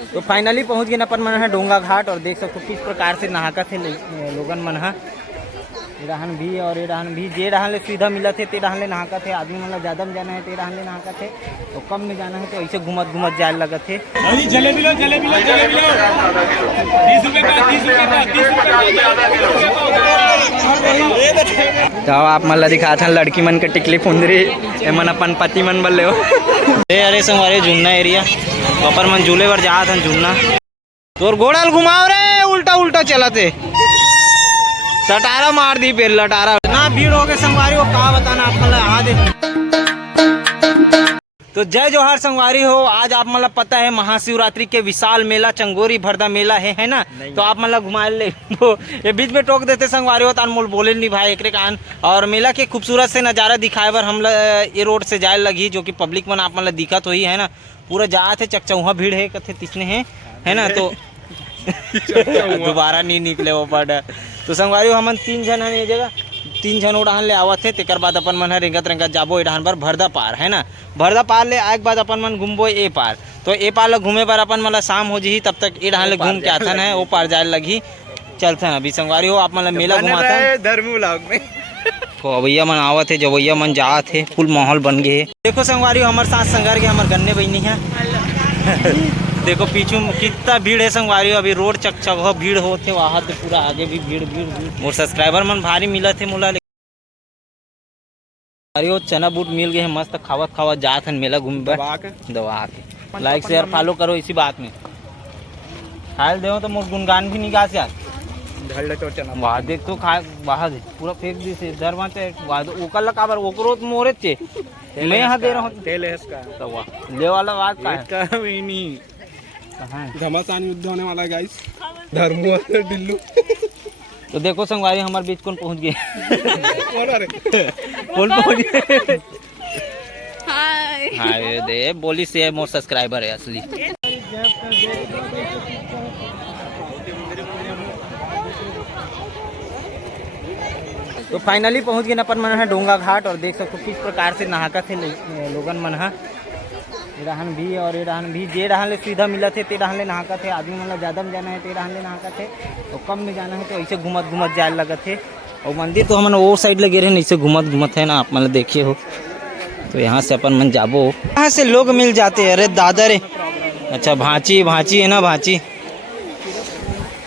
तो फाइनली पहुंच गए अपन मन है डोंगा घाट और देख सकते किस प्रकार से नहाका थे लोगन मन है रहन भी और रहन भी जे रहन ले सीधा मिला थे ते रहन ले नहाका थे आदमी मतलब ज़्यादा में जाना है ते रहन ले नहाका थे तो कम में जाना है तो ऐसे घूमत घूमत जाए लगा थे। जलेबी लो 30 रुपए का 30 रुपए तो आप मतलब दिखा था लड़की मन के टिकली फुंदरी मन अपन पति मन बल्ले हो अरे संगवारी झुमना एरिया ऊपर मन झूले पर जा था झुमना तोर गोड़ाल घुमाओ रे उल्टा उल्टा चला थे सटारा मार दी फिर लटारा ना भीड़ हो गए संगवारी को कहा बताना आप मतलब आ दे। तो जय जोहार संगवारी हो आज आप मतलब पता है महाशिवरात्रि के विशाल मेला चंगोरी भरदा मेला है ना तो आप मतलब घुमा ले वो ये बीच में टोक देते संगवारी हो तान मोल बोले नहीं भाई एक कान और मेला के खूबसूरत से नज़ारा दिखाए बर हम ये रोड से जाए लगी जो कि पब्लिक मन आप मतलब दिक्कत हुई है ना पूरा जाते चकचौहा भीड़ है कथे तिसने है ना तो दोबारा नहीं निकले वो पड़ तो संगवारी हमन 3 जन है जगह 3 जन उड़ान ले आवत है तेकर बाद अपन मन रेंगत रेंगत जाबो एडान पर भरदा पार है ना भरदा पार ले आए के बाद अपन मन घूमबो ए पार तो ए पार ले घूमे पर अपन मतलब शाम हो जी तब तक एडान ले घूम के आथन है वो पार जाए लगी चलथन अभी संगवारी हो आप मतलब मेला घुमाता धर्म ब्लॉग में को भैया मन आवत है जवैया मन जात है फुल माहौल बन गए देखो संगवारी हमारे साथ संगार के हमारे गन्ने बहनी है देखो पीछू कितना भीड़ है संगवारी अभी रोड चकचक भीड़ होते वहाँ तो पूरा आगे भी भीड़ भीड़ भीड़ मोर सब्सक्राइबर मन भारी मिला थे मोला अरे चना बूट मिल गए मस्त खावत खावत जात हन मेला घूम दबा के लाइक शेयर फॉलो करो इसी बात में खायल दे तो मोर गुनगान भी निकाल से वहाँ देख तो खा वहाँ पूरा फेंक दी से इधर वहाँ ओकर ला काबर ओकरो मोरे चे मैं यहाँ दे रहा हूँ ले वाला बात का है नहीं घमासान युद्ध होने वाला है गाइस धर्मू दिल्लू तो देखो संगवारी हमारे बीच कौन पहुंच गए कौन पहुंच गए हाय दे बोली से मोर सब्सक्राइबर है असली तो फाइनली पहुंच गए अपन मन है डोंगा घाट और देख सकते किस प्रकार से नहाका थे लोगन मन है रहन भी और रहन भी जे रहन ले सीधा मिला थे ते रहन ले नहाका थे आदमी मतलब ज़्यादा में जाना है ते रहन ले नहाका थे तो कम में जाना है तो ऐसे घूमत घूमत जाए लगा थे और मंदिर तो हम वो साइड लगे रहे ऐसे घूमत घूमत है ना आप मतलब देखिए हो तो यहाँ से अपन मन जाबो यहाँ से लोग मिल जाते हैं अरे दादा रे अच्छा भांची है ना भांची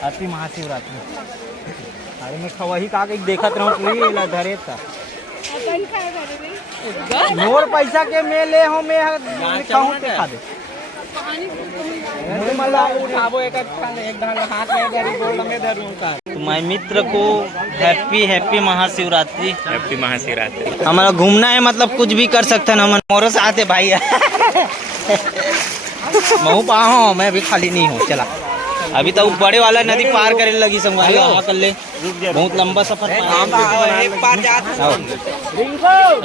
हैप्पी महाशिवरात्रि अरे मैं खवही का देखत रहूँ पूरी धरे था मोर पैसा के मैं ले हूँ मैं कहूँ ते खा दे मैं मित्र को हैप्पी महाशिवरात्रि हमारा घूमना है मतलब कुछ भी कर सकते हैं हम मोरो से आते भाई महू पाओ मैं भी खाली नहीं हूँ चला अभी तो बड़े वाला नदी पार करने लगी संगवारी कर ले बहुत लंबा सफर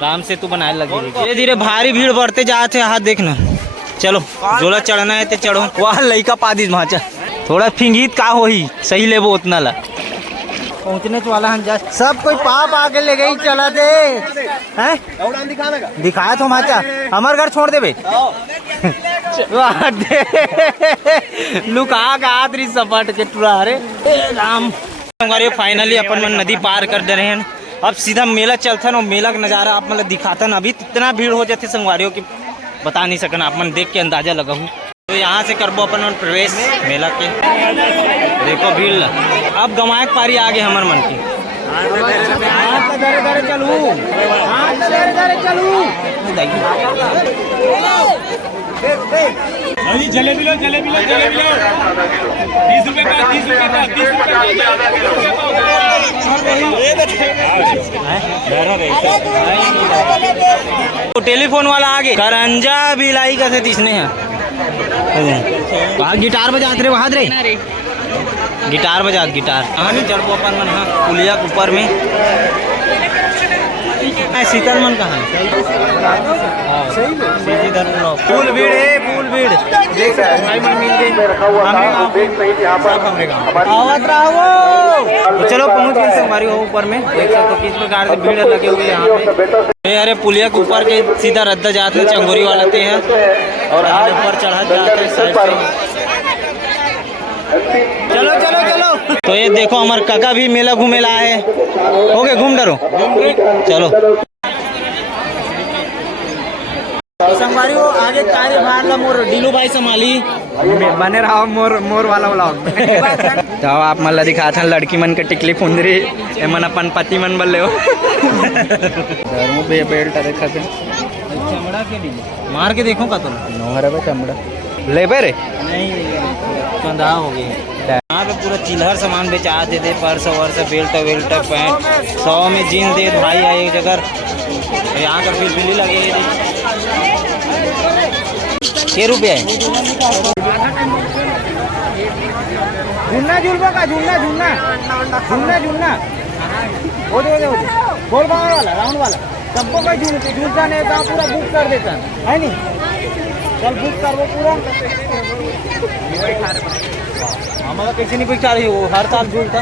राम सेतु बनाने लगी धीरे धीरे भारी भीड़ बढ़ते जाते हाथ देखना चलो जोला चढ़ना है तो चढ़ो वहाँ लइका पादी भाचा थोड़ा फिंगीत का हो ही सही ले वो उतना ला पहुँचने वाला हम जस्ट सब कोई पाप आके ले गई चला दे हैं दिखाया तो भाचा हमारे घर छोड़ दे बे लुका आदरी सपाट के टूरा अरे राम हमारे फाइनली अपन मन नदी पार कर दे रहे हैं अब सीधा मेला चलता ना मेला का नज़ारा आप मतलब दिखाता ना अभी इतना भीड़ हो जाती संगवारियों की बता नहीं सकना आप मन देख के अंदाजा लगा हूँ तो यहाँ से करबो अपन प्रवेश मेला के देखो भीड़ अब गमायक पारी आगे हमार मन की चलू जलेबी लो 30 रुपए का 30 तो टेलीफोन वाला आगे करंजा भी लाई का थे तीसने हैं वहाँ गिटार बजाते रहे वहाँ रे गिटार बजात गिटार हाँ नहीं चढ़ो अपन मन हाँ पुलिया ऊपर में शीतल मन कहाँ फूल भीड़ है फूल भीड़ देख सकते भाई मन मिल गई चलो पहुँच गए हमारी ऊपर में देख सकते किस प्रकार से भीड़ लगे हुए यहाँ पे अरे पुलिया के ऊपर के सीधा रद्दा जाते हैं चंगोरी वाला हैं और ऊपर चढ़ा जाते हैं साइड से चलो चलो। तो ये देखो हमारे काका भी मेला घूमेला है। हो गए घूम डरो चलो। संगवारी हो आगे कार्य भार ला मोर डीलू भाई संभाली बने रहो मोर वाला व्लॉग। तो आप मला दिखात हन लड़की मन के टिकली फुंदरी एमन अपन पति मन बल्ले हो। धर्मो बे बेल्ट देखा थे चमड़ा के डीलू मार के देखो का तुम नोहरा बे चमड़ा लेबे रे नहीं कंधा हो गई। यहाँ पे पूरा चिल्हर सामान बेचा देते पर्स वर्स बेल्ट वेल्ट पैंट 100 में जीन्स दे भाई है एक जगह। यहाँ का फिर बिल्ली लगे के रुपये है झूलना झूलवा का झूलना झूलना झूलना झूलना वो दे गोल बाउंड वाला राउंड वाला सबको कोई झूलता नहीं था पूरा बुक कर देता है नहीं। चल बुक कर वो पूरा हमारा कैसे नहीं पीछा रही वो हर साल झूलता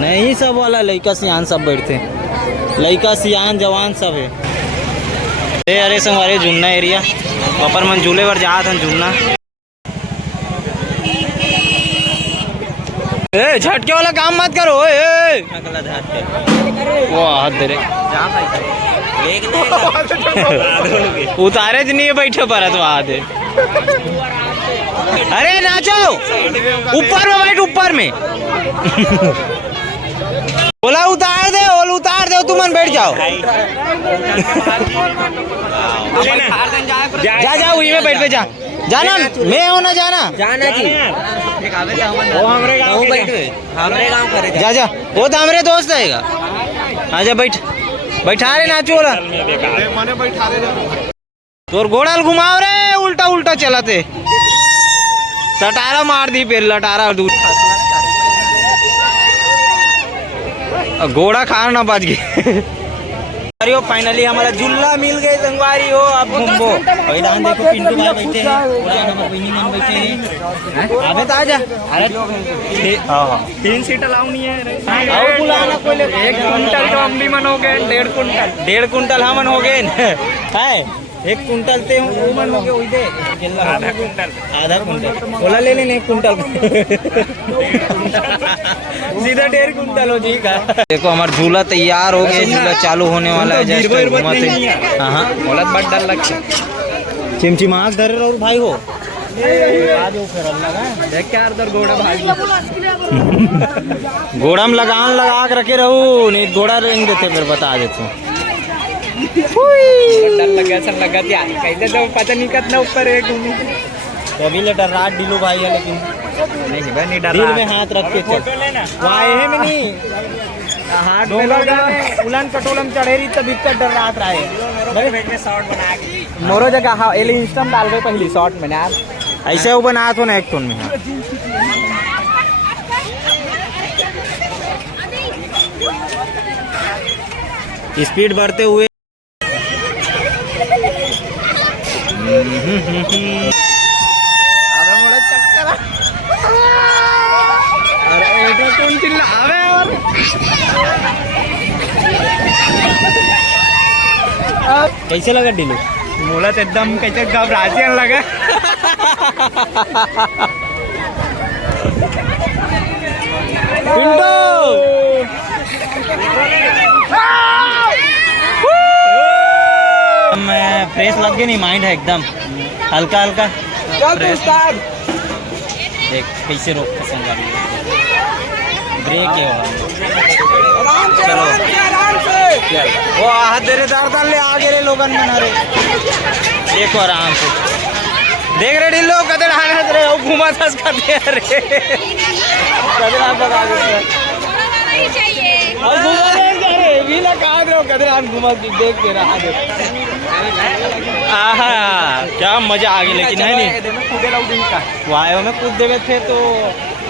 नहीं सब वाला लड़का सियान सब बैठते लड़का सियान जवान सब है। अरे संगवारी झूलना एरिया वापर मन झूले पर जात हन झूलना। ए झटके वाला काम मत करो ए वो हाथ दे रे उतारे नहीं बैठे पर तो हाथ अरे नाचो ऊपर में बैठ ऊपर में बोला उतार दे तुम बैठ जाओ जा जा वही में बैठ पे जा जाना मैं हो ना जाना जी जा जा वो तो हमारे दोस्त रहेगा। आजा बैठा रे नाचो वाला तोर घोड़ा घुमाओ रे उल्टा उल्टा चलाते सटारा मार दी फिर लटारा दूर घोड़ा खाना ना बच गई। अरे फाइनली हमारा झूला मिल गए संगवारी हो अब घूमो देखो पिंटू भाई बैठे हैं बैठे हैं अबे तो आजा अरे 3 सीट अलाउ नहीं है आओ बुलाना कोई 1 कुंटल तो हम भी मन हो गए 1.5 कुंटल हमन हो गए है 1 कुंटल ते मन हो गए आधा कुंटल बोला ले लेने 1 कुंटल सीधा 1.5 कुंटल हो जी का। देखो हमारा झूला तैयार हो गया झूला चालू होने वाला है जस्ट हाँ बोलत बड़ डर लगता चिमचिमास धरे रहो भाई हो देख क्या इधर घोड़ा भाई घोड़ा में लगान लगा के रखे रहू नहीं घोड़ा रेंग देते फिर बता देते डर लगा ऐसा लगा यार कैसे तो पता नहीं कितना ऊपर है घूमी अभी ले डर रात डीलू भाई है लेकिन नहीं डर दिल में हाथ रख के वाहे में नहीं हाथ डोंगर उलन कटोलम चढ़े रही तब इतना डर रात रहे शॉर्ट बना के मोरो जगह हाँ एली इंस्टम डाल गए पहली शॉर्ट में यार ऐसे वो बना तो ना 1 टन में स्पीड बढ़ते हुए अबे मोड़ा चक्कर अरे एटा कौन चिल्ला अबे और कैसे लगा डीलू मोला तो एकदम कैसे घबराहट लगा मैं फ्रेश लग गई नहीं माइंड है एकदम हल्का हल्का देख कैसे रोक पसंद गाड़ी ब्रेक है चलो वो हाथ दे रहे दार ले आगे रे लोगन में रे देखो आराम से देख रहे ढिल्लो कदर हाथ रे घुमा था करते रे कदर आप लगा और घुमा रे भी लगा दो कदर हाथ घुमा देख के रहा आहा क्या मजा आ गया लेकिन है नहीं वायो में कूद देवे थे तो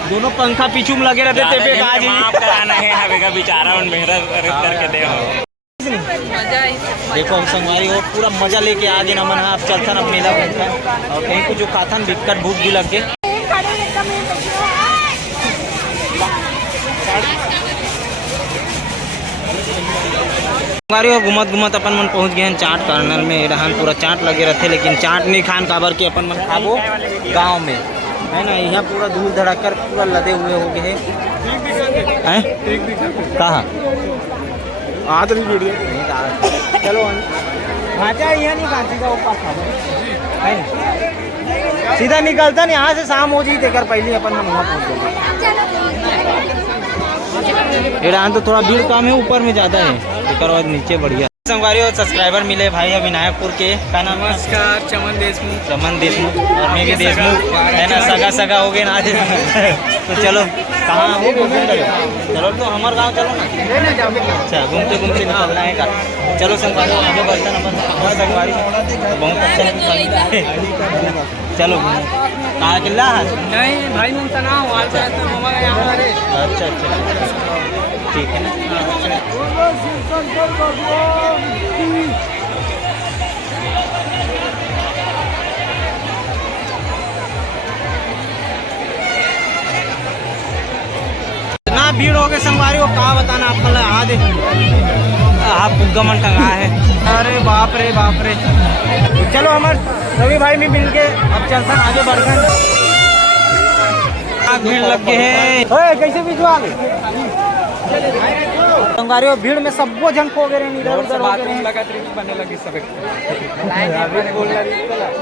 दोनों पंखा पीछू में लगे रहते थे आज कराना है हवेगा बेचारा और मेहनत करके दे देखो संगवारी हो पूरा मजा लेके आ गए ना मन आप चलता ना मेला घूमता और कहीं कुछ जो खाता न बिकट भूख भी लग गए। घूमत घूमत अपन मन पहुंच गए चाट कार्नर में रहन पूरा चाट लगे रहते लेकिन चाट नहीं खान काबर के अपन मन खाबो गांव में है ना, यहाँ पूरा धूल धड़ाकर पूरा लदे हुए हो गए हैं। कहाँ आज नहीं वीडियो चलो भाचा यहाँ नहीं कांची का ऊपर है ना? सीधा निकलता नहीं यहाँ से, शाम हो जी देकर पहले अपन हम वहाँ पहुँच गए। ईरान तो थोड़ा भीड़ कम है, ऊपर में ज़्यादा है, एक बाद नीचे बढ़िया। संगवारी और सब्सक्राइबर मिले भाई विनायकपुर के, क्या नाम है? नमस्कार, चमन देशमुख। चमन देशमुख और मैं भी देशमुख है ना, सगा हो गए ना आज। तो चलो कहाँ हो चलो, तो हमारे गांव चलो ना। अच्छा घूमते घूमते निकलना है का। चलो संगवारी आगे बढ़ते हैं अपन। संगवारी बहुत अच्छा है, चलो कहाँ किला है? नहीं भाई मन तनाव अच्छा ठीक है ना। इतना भीड़ हो गए संगवारी को, कहाँ बताना आप कल आ दे आप गमन टंगा है। अरे बाप रे बाप रे। चलो हमारे रवि भाई भी मिल के अब चलता आगे बढ़कर। भीड़ लग गए हैं, कैसे भिजवा संगवारी भीड़ में सबको जन खो गए इधर उधर बनने लगी सब।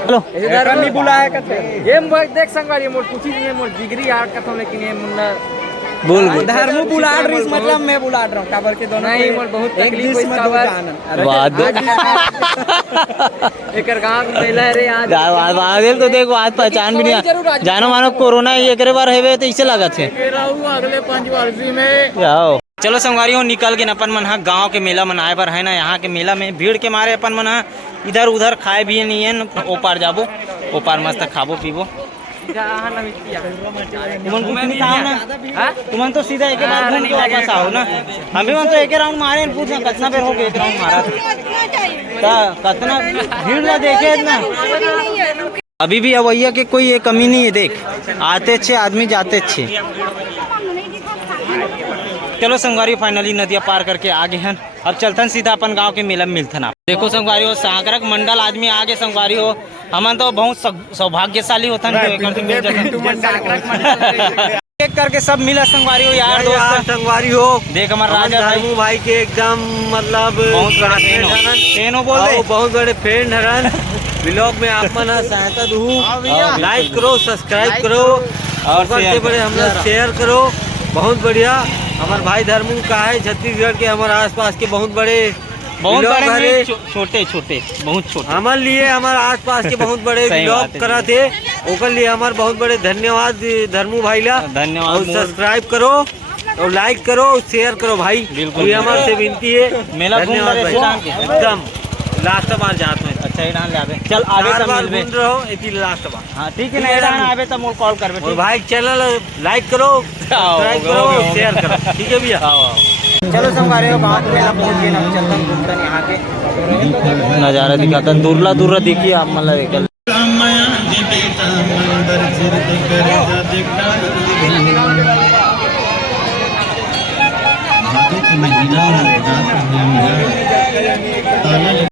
चलो इधर नहीं बुलाया कथे ये देख संगवारी मोर पूछी मोर जिगरी यार कथो, लेकिन ये मुन्ना बोल धर्म बुला रही, मतलब मैं बुला रहा हूँ काबर के दोनों नहीं मोर बहुत तकलीफ हुई काबर बाद एकर गांव महिला रे आज तो देखो आज पहचान भी नहीं जानो मानो कोरोना एक बार है तो इसे लगा थे अगले 5 वर्षी में आओ। चलो संगवारी हो निकल के अपन मन गाँव के मेला मनाए पर है ना। यहाँ के मेला में भीड़ के मारे अपन मन इधर उधर खाए भी नहीं है, ओ पार जाबो ओ पार मस्त खाबो पीबो। तुमन तो सीधा एक बार घूम के वापस आओ ना। हम भी तो एक राउंड मारे पूछना कितना बेर हो गया एक राउंड मारा था, कितना भीड़ ना देखे ना। अभी भी अवैया के कोई ये कमी नहीं है, देख आते अच्छे आदमी जाते अच्छे। चलो संगवारी फाइनली नदिया पार करके आगे हैं, अब चलतन सीधा अपन गांव के मेला में मिलथन। आप देखो संगवारी हो सागरक मंडल आदमी आगे संगवारी हो, हमन तो बहुत सौभाग्यशाली होथन एक करके सब मिला संगवारी हो यार दोस्त। संगवारी हो देख हमारे राजा भाई के एकदम मतलब बहुत बड़ा फैन हो, बोल दे बहुत बड़े फ्रेंड हरन। ब्लॉग में आप मन सहायता दू, लाइक करो सब्सक्राइब करो और बड़े हम लोग शेयर करो। बहुत बढ़िया हमारे भाई धर्मू का है छत्तीसगढ़ के हमारे आसपास के बहुत बड़े छोटे छोटे बहुत छोटे हमारे लिए हमारे आसपास के बहुत बड़े ब्लॉग करा थे, ओकर लिए हमारे बहुत बड़े धन्यवाद धर्मू भाई ला। धन्यवाद और सब्सक्राइब करो और लाइक करो और शेयर करो भाई, बिल्कुल हमारे से विनती है। मेला धन्यवाद भाई, एकदम लास्ट बार जात में। अच्छा ईरान ले आवे, चल आवे तब मिलबे रहो इति लास्ट बार। हां ठीक है ना, ईरान आवे तब मोर कॉल करबे। और भाई चैनल लाइक करो सब्सक्राइब करो शेयर करो, ठीक है भैया। चलो संगवारी हो गांव के मेला पहुंच गए ना, चलतन घूमतन यहाँ के नज़ारा दिखाता दूरला दूरला देखिए आप मतलब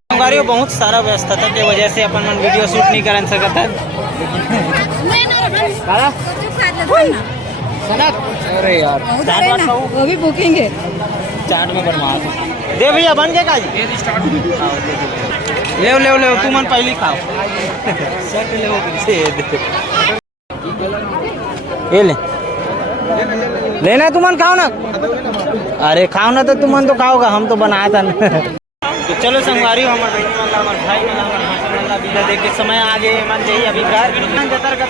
संगवारी बहुत सारा व्यस्तता के वजह से अपन मन वीडियो शूट नहीं कर सकता है। अरे यार वो भी बुकिंग है, चाट में बनवा दे भैया, बन गया काजी ले ले ले तू मन पहले खाओ ये ले लेना तुमन खाओ ना। अरे खाओ ना तो तुमन तो खाओगा, हम तो बनाया था ना। तो चलो संगवारी हो हमारे भाई वाला देख के समय आगे मन जाइए अभी घर।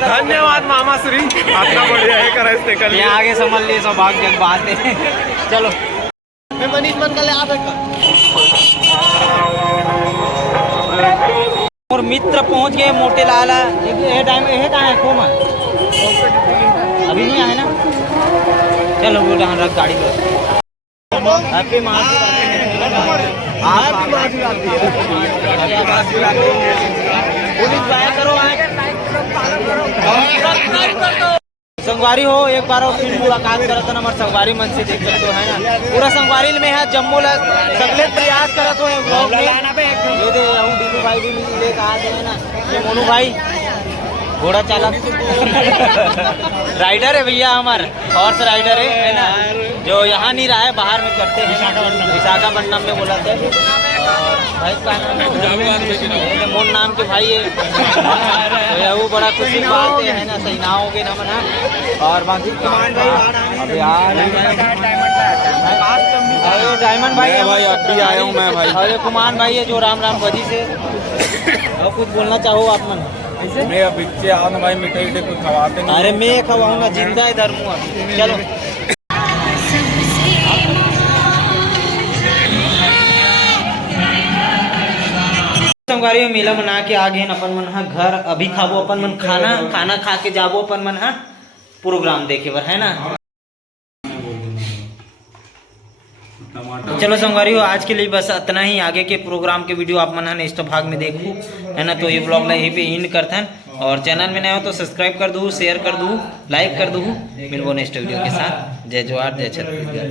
धन्यवाद मामा श्री, आपका बढ़िया है कराइते कल ये आगे समझ लिए सौभाग्य की बात है। चलो मैं मनीष मन का ले आ और मित्र पहुंच गए मोटे लाला। ये टाइम ये कहाँ है खोमा अभी नहीं आए ना। चलो वो रख गाड़ी हैप्पी संगवारी हो एक बार और फिर मुलाकात करत हमारे संगवारी मन से देख सकते हो है ना। पूरा संगवारी में है जम्मू ला सगले प्रयास करत हो ब्लॉग में। ये दे हम दीनू भाई भी लेके आ गए ना, ये मोनू भाई घोड़ा चालक राइडर है भैया, हमारे हॉर्स राइडर है ना, जो यहाँ नहीं रहा है, बाहर में करते हैं, विशाखापट्टनम में बोला थे। भाई का नाम मोन नाम के भाई है, वो बड़ा खुशी बात है ना, सही ना हो गए ना मना। और बाकी कुमान भाई डायमंड भाई है भाई, अब भी आया हूँ मैं भाई। और ये कुमान भाई है जो राम राम भजी से। और कुछ बोलना चाहो आप मन? मैं अब बच्चे आओ ना भाई, मिठाई उठाई कुछ खवाते नहीं। अरे मैं खवाऊंगा, जिंदा है धर्मू। चलो संगवारी में मेला मना के आ गए अपन मन हा घर। अभी खाबो अपन मन खाना खा के जाबो अपन मन हा प्रोग्राम देखे बर, है ना। चलो संगवारी हो, आज के लिए बस इतना ही। आगे के प्रोग्राम के वीडियो आप मन नेक्स्ट भाग में देखो, है ना। तो ये ब्लॉग ला यहीं पे इन करथन, और चैनल में नया हो तो सब्सक्राइब कर दू, शेयर कर दू, लाइक कर दू। मिलबो नेक्स्ट वीडियो के साथ। जय जवाहर, जय छत्तीसगढ़।